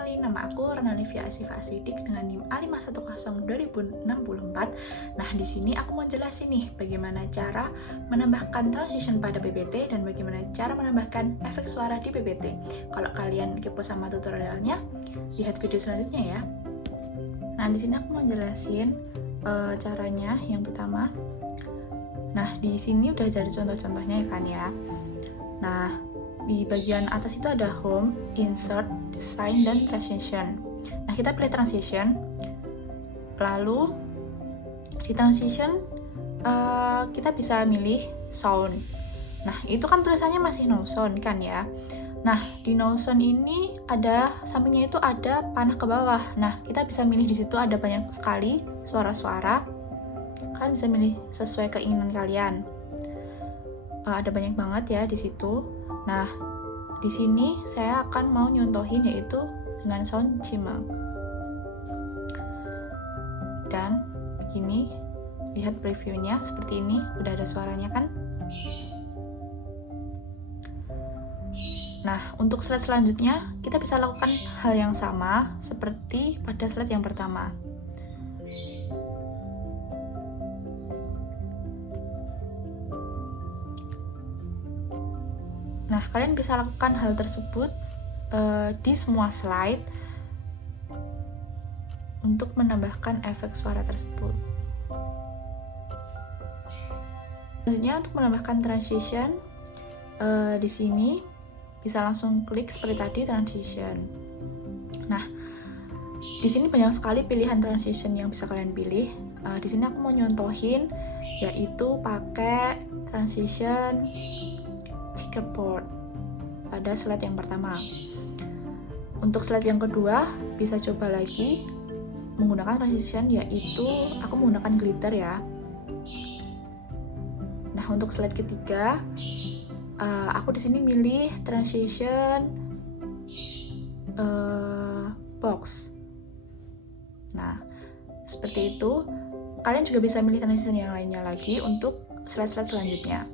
kenalin, nama aku Renalivia Asifa Asidik dengan NIM A510-2064. Nah, di sini aku mau jelasin nih bagaimana cara menambahkan transition pada PPT dan bagaimana cara menambahkan efek suara di PPT. Kalau kalian kepo sama tutorialnya, lihat video selanjutnya ya. Nah, di sini aku mau jelasin caranya yang pertama. Nah, di sini udah jadi contoh-contohnya ya kan ya. Nah, di bagian atas itu ada home, insert, design, dan transition. Nah, kita pilih transition. Lalu di transition kita bisa milih sound. Nah, itu kan tulisannya masih no sound kan ya. Nah, di no sound ini ada sampingnya itu ada panah ke bawah. Nah, kita bisa milih di situ ada banyak sekali suara-suara. Kalian bisa milih sesuai keinginan kalian. Ada banyak banget ya di situ. Nah, di sini saya akan mau nyontohin yaitu dengan sound cimeng. Dan begini, lihat previewnya seperti ini, udah ada suaranya kan? Nah, untuk slide selanjutnya, kita bisa lakukan hal yang sama seperti pada slide yang pertama. Nah, kalian bisa lakukan hal tersebut di semua slide untuk menambahkan efek suara tersebut. Selanjutnya, untuk menambahkan transition, di sini bisa langsung klik seperti tadi transition. Nah, di sini banyak sekali pilihan transition yang bisa kalian pilih. Di sini aku mau nyontohin yaitu pakai transition checkerboard pada slide yang pertama. Untuk slide yang kedua bisa coba lagi menggunakan transition, yaitu aku menggunakan glitter ya. Nah, untuk slide ketiga aku di sini milih transition box. Nah, seperti itu. Kalian juga bisa milih transition yang lainnya lagi untuk slide-slide selanjutnya.